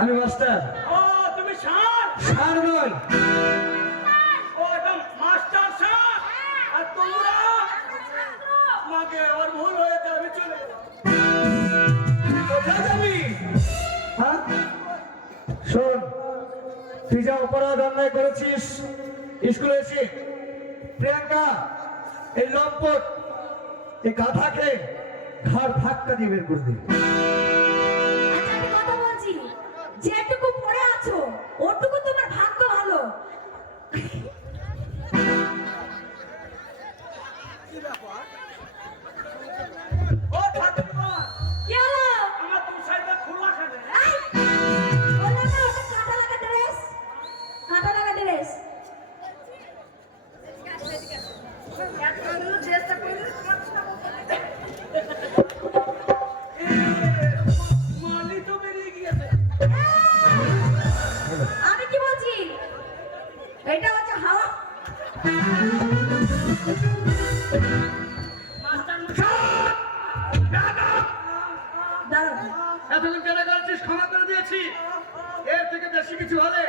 আমি মাস্টার। ও তুমি sir? Sir নয় ও একদম মাস্টার স্যার। আর তোমরা? আমাকে ওর ভুল হয়েছে আমি চলে কোথায় যাবি? হ্যাঁ? শোন তুই যা অপরাধ অন্যায় করেছিস স্কুলে এসে প্রিয়াঙ্কা এই লম্পট এই গাধাকে ঘাড় ধাক্কা দিয়ে বের করে দিই যেটুকু দাঁড়াও কেন করেছিস ক্ষমা করে দিয়েছি এর থেকে বেশি কিছু হলে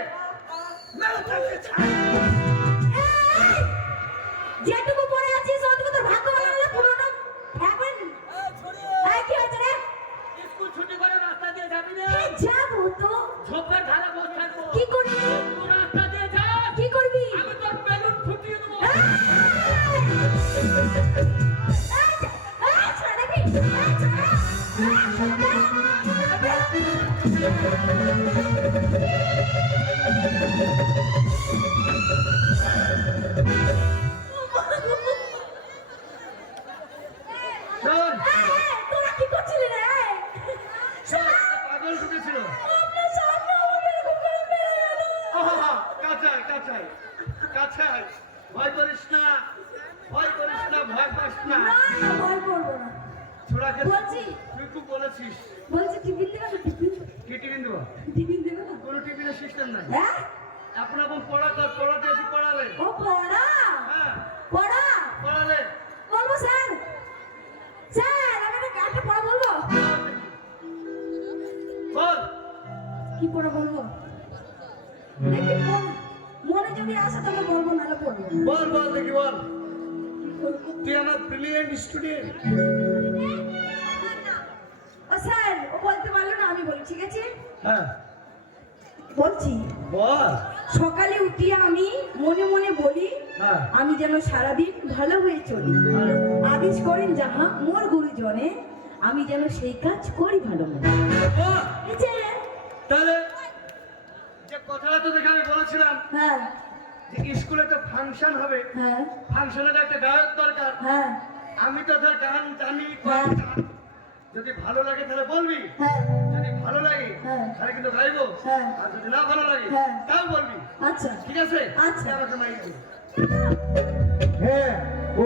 এই, ছেড়ে দিবি? এই, ছেড়ে। এই, ছেড়ে। শোন এই, এই, তোরা কি করছিলি রে এই? শোন, পাগল ঢুকেছিল আপনার সামনে আমাকে এরকম করে মেরে গেল। আহা, কাঁচায় কাঁচায় কাঁচায় ভয় করিস না ভয় করিস না ভয় পাস না না, না, ভয় করব না। ছোড়াকে বলছি। তুই খুব বলেছিস বলছি টিফিন দেবে না টিফিন কি টিফিন দেবো না? কোনো টিফিনের সিস্টেম নাই। হ্যাঁ? এখন এখন পড়া কর পড়াতে এসে পড়ালে? ও পড়া? হ্যাঁ। পড়া? পড়ালে? বলব স্যার। স্যার আমি একটা কাটে পড়া বলব? বল। কি পড়া বলব? দেখি মন- মনে যদি আসে তবে বলব নাহলে না। বল বল দেখি বল। তুই আমার ব্রিলিয়েন্ট স্টুডেন্ট ও স্যার ও বলতে পারল না আমি বলি ঠিক আছে? হ্যাঁ। বলছি বল। সকালে উঠিয়ে আমি মনে মনে বলি হ্যাঁ। আমি যেন সারাদিন ভালো হয়ে চলি। আদেশ করেন যাহা মোর গুরুজনে আমি যেন সেই কাজ করি ভালো মনে তাহলে যে কথাটা তো দেখে আমি বলেছিলাম হ্যাঁ। যে স্কুলে তো ফাংশন হবে। হ্যাঁ। ফাংশনের একটা গায়ক দরকার। হ্যাঁ। আমি তো ধর গান জানি হ্যাঁ। যদি ভালো লাগে তাহলে বলবি। হ্যাঁ। যদি ভালো লাগে হ্যাঁ। তাহলে কিন্তু গাইবো হ্যাঁ। আর যদি না ভালো লাগে হ্যাঁ। তাও বলবি আচ্ছা ঠিক আছে আচ্ছা। আমাকে মাইক দে হ্যাঁ ও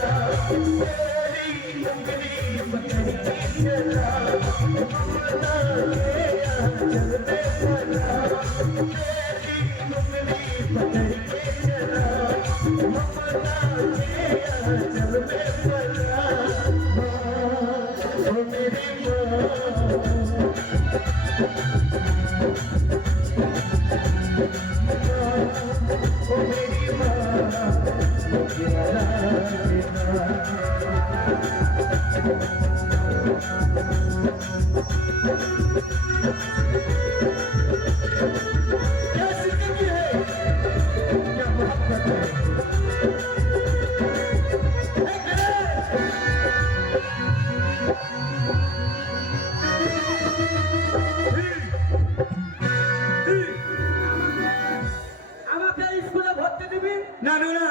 না না না।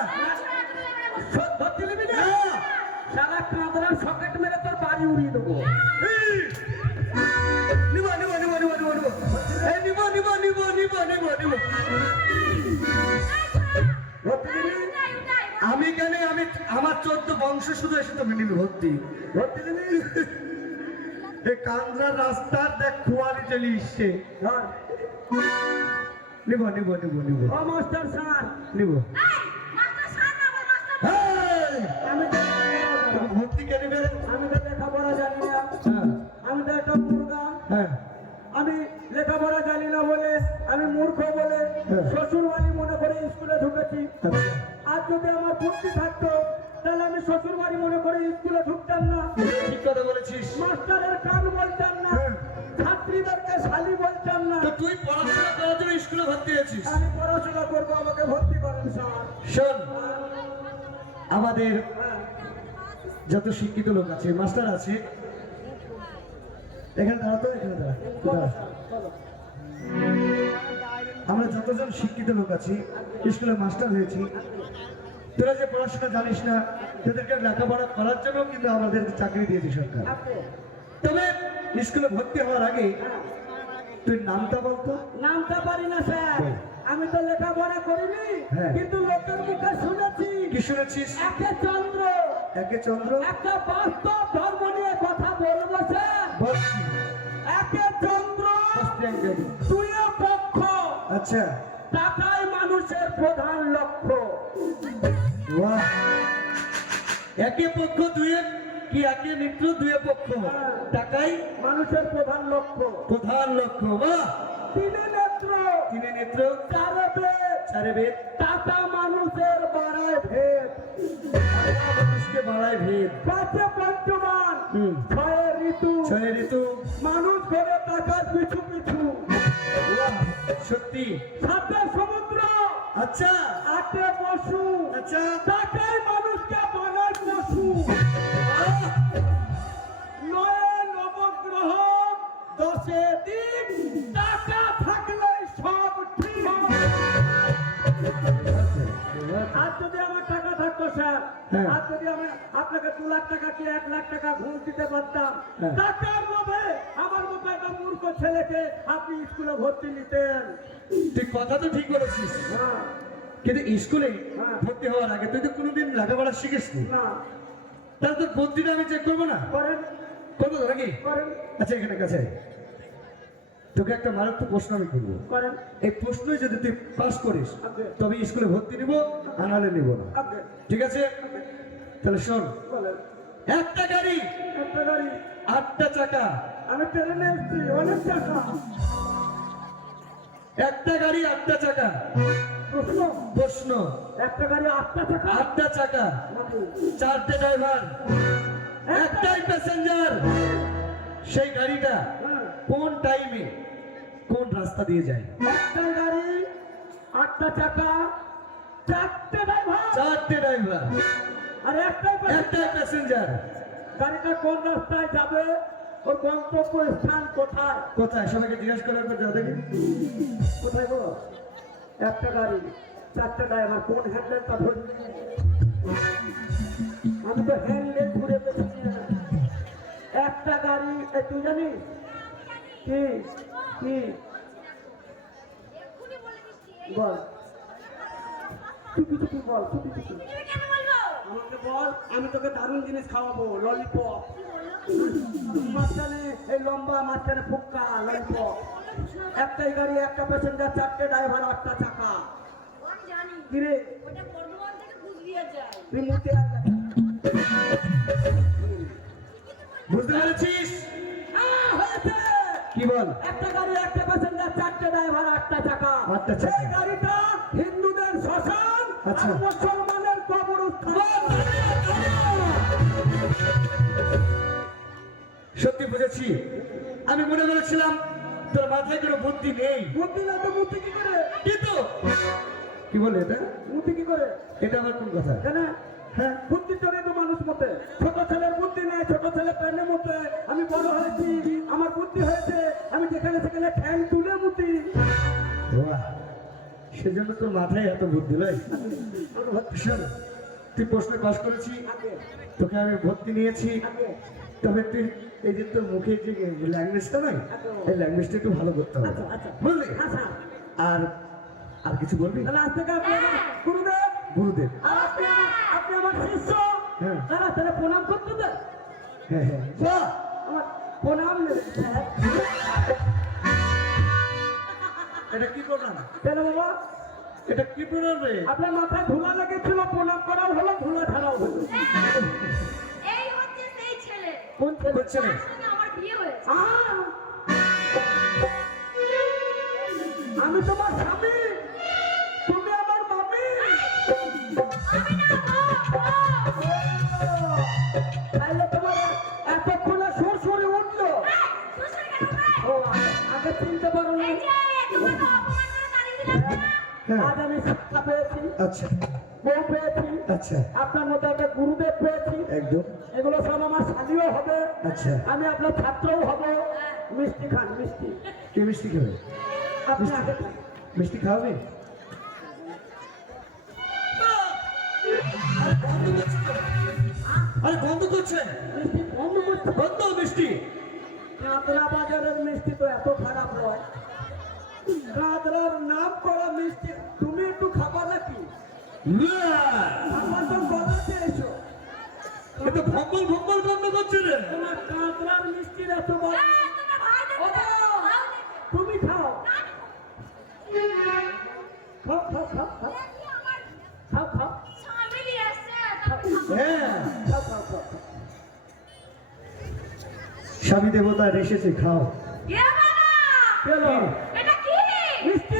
না। সারা কাঁদরার সকেট মেরে তোর বাড়ি উড়িয়ে দেবো। নিব নিব নিব নিব নিব নিব নিব নিব নিব নিব নিব নিব আমি কেন আমি আমার চোদ্দ বংশ শুধু এসে তো মিনিল ভর্তি। ভর্তি দিবি এই কান্দ্রার রাস্তার দেখ খুয়ারি চলে ধর। নিব নিব নিব নিব। ও মাস্টার স্যার। নিব। আমি ভর্তি কে নেবে? আমি তো লেখাপড়া জানি না আমি তো একটা মুর্গা। আমি লেখাপড়া জানি না বলে আমি মূর্খ বলে হ্যাঁ। শ্বশুর বাড়ি মনে করে স্কুলে ঢুকেছি। আচ্ছা। আর যদি আমার ভর্তি থাকতো তাহলে আমি শ্বশুর বাড়ি মনে করে স্কুলে ঢুকতাম না। ঠিক কথা বলেছিস। মাস্টারের কান বলতাম না। ছাত্রীদেরকে শালি বলতাম না তো তুই পড়াশোনা করার জন্য স্কুলে ভর্তি হয়েছিস আমি পড়াশোনা করব আমাকে ভর্তি করেন স্যার শোন আমাদের। যত শিক্ষিত লোক আছে মাস্টার আছে এখানে দাঁড়াতো এখানে দাঁড়া। আমরা যতজন শিক্ষিত লোক আছি স্কুলে মাস্টার হয়েছি তোরা যে পড়াশোনা জানিস না তোদেরকে লেখাপড়া করার জন্য কিন্তু আমাদের চাকরি দিয়েছে সরকার তবে স্কুলে ভর্তি হওয়ার আগে তুই নামটা বলতো। নামতে পারি না স্যার। আমি তো লেখাপড়া করিনি হ্যাঁ। কিন্তু লোকের মুখে শুনেছি। কি শুনেছিস? একে চন্দ্র। একে চন্দ্র? একটা বাস্তব ধর্ম নিয়ে কথা বলব স্যার। একে চন্দ্র? দুয়ে পক্ষ। আচ্ছা। টাকাই মানুষের প্রধান লক্ষ্য। একে পক্ষ দুয়ে কি একে মিত্র দুয়ে পক্ষ। টাকাই মানুষের প্রধান লক্ষ্য। প্রধান লক্ষ্য। বাহ! তিনে নেত্র। তিনে নেত্র। চারে বেদ। চারে বেদ। টাকা মানুষের বাড়ায় ভেদ। মানুষকে বাড়ায় ভেদ। পাঁচে পঞ্চমান। ছয়ে ঋতু। ছয় ঋতু। মানুষ ঘরে টাকার পিছু পিছু সত্যি। সাথে সমুদ্র। আচ্ছা। আটে পশু। আচ্ছা। টাকাই দু লাখ টাকা কি এক লাখ টাকা ঘুষ দিতে পারতাম? হ্যাঁ। টাকার লোভে আমার মতো একটা মূর্খ ছেলেকে আপনি স্কুলে ভর্তি নিতেন। তুই কথা তো ঠিক বলেছিস। হ্যাঁ, কিন্তু স্কুলে হ্যাঁ। ভর্তি হওয়ার আগে তুই তো কোনোদিন লেখাপড়া শিখিস না। তাহলে তোর আমি চেক করব না? করেন। করব তো নাকি? আচ্ছা এখানে কাছে। তোকে একটা মারাত্মক প্রশ্ন আমি করব। করেন। এই প্রশ্নই যদি তুই পাস করিস আচ্ছা। তবে স্কুলে ভর্তি নিব আনালে নিব না। আপনি ঠিক আছে? তাহলে শোন। একটা গাড়ি একটা গাড়ি। আটটা চাকা। আমি ট্রেনে এসেছি অনেক টাকা একটা গাড়ি আটটা চাকা। প্রশ্ন? প্রশ্ন। একটা গাড়ি আটটা টাকা আটটা চাকা। চারটে ড্রাইভার। একটাই প্যাসেঞ্জার। সেই গাড়িটা হ্যাঁ। কোন টাইমে কোন রাস্তা দিয়ে যায়? একটা গাড়ি আটটা চাকা চারটে ড্রাইভার। চারটে ড্রাইভার। আর একটাই। একটাই প্যাসেঞ্জার গাড়িটা কোন রাস্তায় যাবে? ওর গন্তব্য স্থান কোথায়? কোথায়? সবাইকে জিজ্ঞাসা করার পর যাও দেখি। কোথায় গো? একটা গাড়ি চারটা ড্রাইভার কোন হ্যান্ডেলটা ধরবে? আমি তো হ্যান্ডেল ঘুরে পেয়েছি একটা গাড়ি এ, তুই জানিস? কি? কি? বলে। দিচ্ছি এই বল টুকি টুকি আমাকে বল আমি তোকে দারুণ জিনিস খাওয়াবো ললিপপ মাঝখানে এই লম্বা মাঝখানে ফুক্কা ললিপপ একটাই গাড়ি একটা প্যাসেঞ্জার চারটে ড্রাইভার আটটা চাকা। কিরে? তুই বুঝতে পেরেছিস? হয়েছে। কি বল? একটা গাড়ি একটা প্যাসেঞ্জার চারটে ড্রাইভার আটটা চাকা। আটটা চাকা। গাড়িটা হিন্দুদের শ্মশান আচ্ছা। সত্যি বুঝেছি। আমি মনে করেছিলাম তোর মাথায় কোনো বুদ্ধি নেই। বুদ্ধি না তো বুদ্ধি কি করে? কিন্তু কি বলে এটা? বুদ্ধি কি করে? এটা আমার কোন কথা? কেন? হ্যাঁ। বুদ্ধি চলে তো মানুষ মতে। ছোট ছেলের বুদ্ধি নেই ছোট ছেলে প্যানে মতে আমি বড় হয়েছি আমার বুদ্ধি হয়েছে। আমি যেখানে সেখানে ঠ্যাং তুলে মুতি। বাহ, সেজন্য তোর মাথায় এত বুদ্ধি নয় তুই প্রশ্ন পাস করেছি। তোকে আমি ভর্তি নিয়েছি। তবে তুই এই যে তোর মুখে যে ল্যাঙ্গুয়েজটা নয় এই ল্যাঙ্গুয়েজটা একটু ভালো করতে হবে। আচ্ছা আচ্ছা। বুঝলি? আচ্ছা। আর আর কিছু বলবি? আমার গুরুদেব। গুরুদেব। আর আপনি আমার- আপনি আমার শিষ্য। হ্যাঁ। তাহলে প্রণাম করতে দেন হ্যাঁ হ্যাঁ। আমার প্রণাম এটা কি প্রণাম? কেন বাবা? এটা কি প্রণাম রে? আপনার মাথায় ধুলা লেগেছিল প্রণাম করাও হলো ধুলা ছাড়াও হলো। কোন হচ্ছে না! আমি তোমার স্বামী। তুমি আমার মামি তাইলে তোমার এতক্ষণে সুর সুরে উঠল আগে- চিনতে পারো? হ্যাঁ। আজ আমি শিক্ষা পেয়েছি। আচ্ছা। পেয়েছি। আচ্ছা। আপনার মধ্যে একটা গুরুদেব পেয়েছি। একদম। হবে। আচ্ছা। আমি আপনার ছাত্রও হব। মিষ্টি খান মিষ্টি। কি মিষ্টি খাবে? মিষ্টি খাওয়াবে? আরে বন্ধ করছে। বন্ধ মিষ্টি। কাঁদরা বাজারের মিষ্টি তো এত খারাপ নয়। নাম করা মিষ্টি তুমি একটু খাবার নাকি! তো এসো। এ তো ভম্বল ভম্বল বন্ধ করছে রে? তোমার এত বড় এই, তোমরা। তুমি খাও। খাও খাও খাও খাও। খাও খাও। স্বামী। হ্যাঁ। খাও খাও খাও। দেবতা এসেছে খাও। কেন এটা কি? মিষ্টি।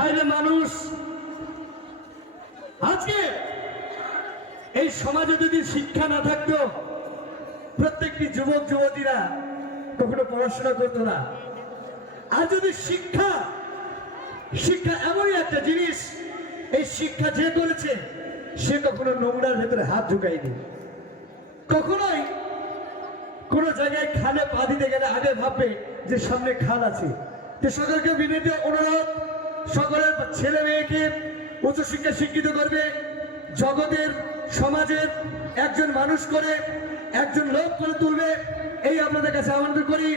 তাহলে মানুষ। আজকে এই সমাজে যদি শিক্ষা না থাকতো, প্রত্যেকটি যুবক, যুবতীরা কখনো পড়াশোনা করতো না। আর যদি শিক্ষা শিক্ষা এমনই একটা জিনিস, এই শিক্ষা যে করেছে, সে কখনো নোংরার ভেতরে হাত ঢুকায়নি। কখনোই কোনো জায়গায় খালে পা দিতে গেলে আগে ভাববে যে সামনে খাল আছে। সকলকে বিনীত অনুরোধ সকলের ছেলে মেয়েকে উচ্চশিক্ষা শিক্ষিত করবে। জগতের, সমাজের একজন মানুষ করে, একজন লোক করে তুলবে, এই আপনাদের কাছে আমন্ত্রণ করি।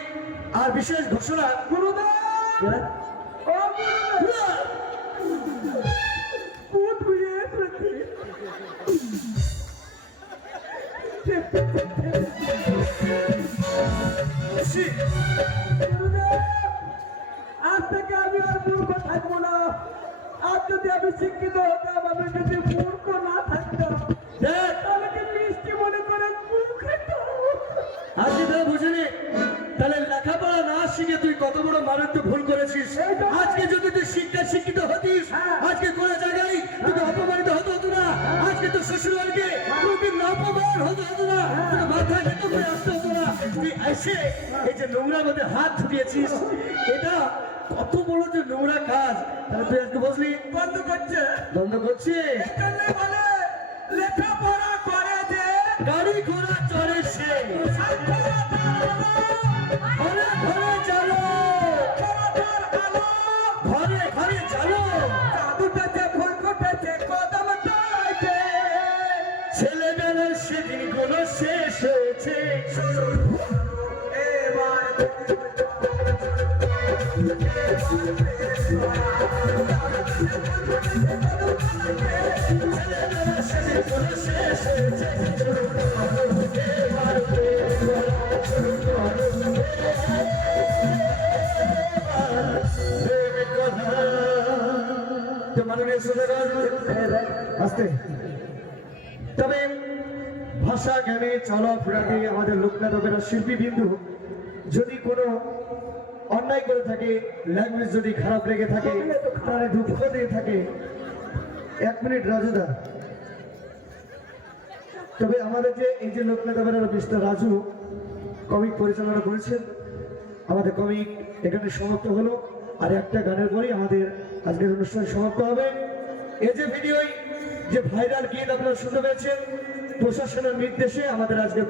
আর বিশেষ ঘোষণা, আজ থেকে আমি আর থাকব না। আজ যদি আমি শিক্ষিত হতাম আমি যদি মূর্খ না থাকতাম তাহলে মিষ্টি মনে করে তারা বুঝিনি। তাহলে লেখাপড়া না শিখে তুই কত বড় মারাত্মক ভুল করেছিস? আজকে যদি তুই শিক্ষা শিক্ষিত হতিস আজকে কোন জায়গায় তোকে অপমানিত হতে হতো না। আজকে তোর শ্বশুর বাড়িতে কোনদিন অপমান হতে হতো না। তোকে মাথায় নিত করে আসতে হতো না। তুই এসে এই যে নোংরার মধ্যে হাত ঢুকিয়েছিস এটা কত বড় যে নোংরা কাজ। তাহলে তুই আজকে বসলি বন্ধ করছে। বন্ধ করছিস তবে ভাষা জ্ঞানে চলাফেরাতে আমাদের লোকনাথকেরা শিল্পী বিন্দু যদি কোনো অন্যায় করে থাকে ল্যাঙ্গুয়েজ যদি খারাপ লেগে থাকে, তাহলে দুঃখ দিয়ে থাকে। এক মিনিট রাজুদা তবে আমাদের যে এই যে লোকনাথ মিস্টার রাজু কমিক পরিচালনা করেছেন। আমাদের কমিক এখানে সমাপ্ত হলো। আর একটা গানের পরই আমাদের আজকের অনুষ্ঠান সমাপ্ত হবে। এই যে ভিডিওই যে ভাইরাল গীত আপনারা শুনতে পেয়েছেন, প্রশাসনের নির্দেশে আমাদের আজকে